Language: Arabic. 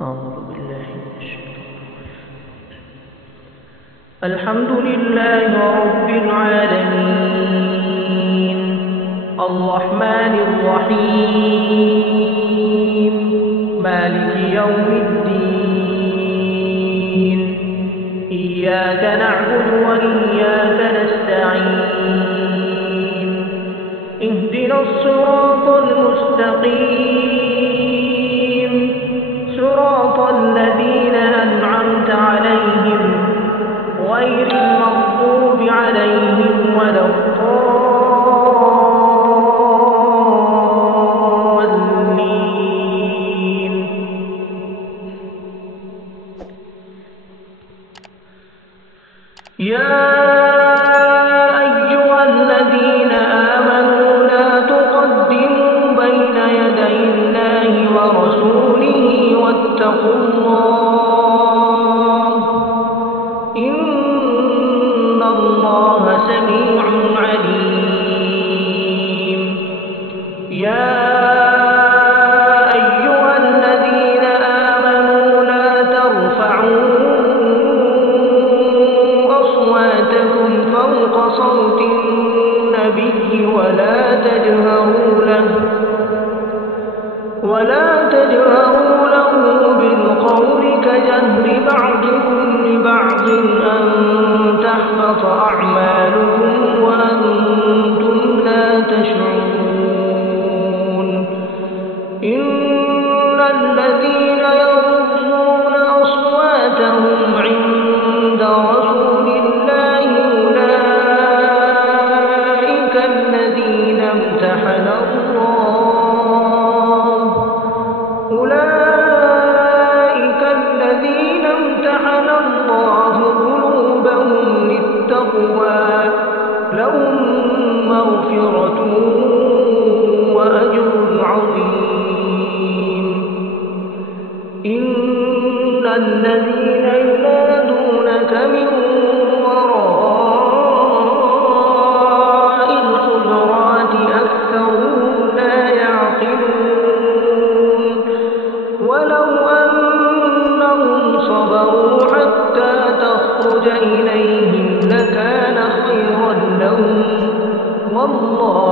أعوذ بالله من الشيطان الرجيم. الحمد لله رب العالمين الرحمن الرحيم مالك يوم الدين إياك نعبد وإياك نستعين اهدنا الصراط المستقيم صراط الذين أنعمت عليهم غير المغضوب عليهم ولا الضالين. يا أيها الذين آمنوا لا تقدموا بين يدي الله ورسوله واتقوا الله إن الله سميع عليم. يا أيها الذين آمنوا لا ترفعوا أصواتكم فوق صوت النبي ولا تجهروا له بالقول كجهر بعضكم لبعض أن تحبط أعمالكم وأنتم لا تشعرون. إن الذين يغضون أصواتهم عند رسول الله أولئك الذين امتحن الله قلوبهم للتقوى لهم مغفرة وأجر عظيم. إن الذين ينادونك من وراء الحجرات أكثرهم لا يعقلون. ولو أنهم صبروا حتى تخرج إليهم لكان خيرا لهم والله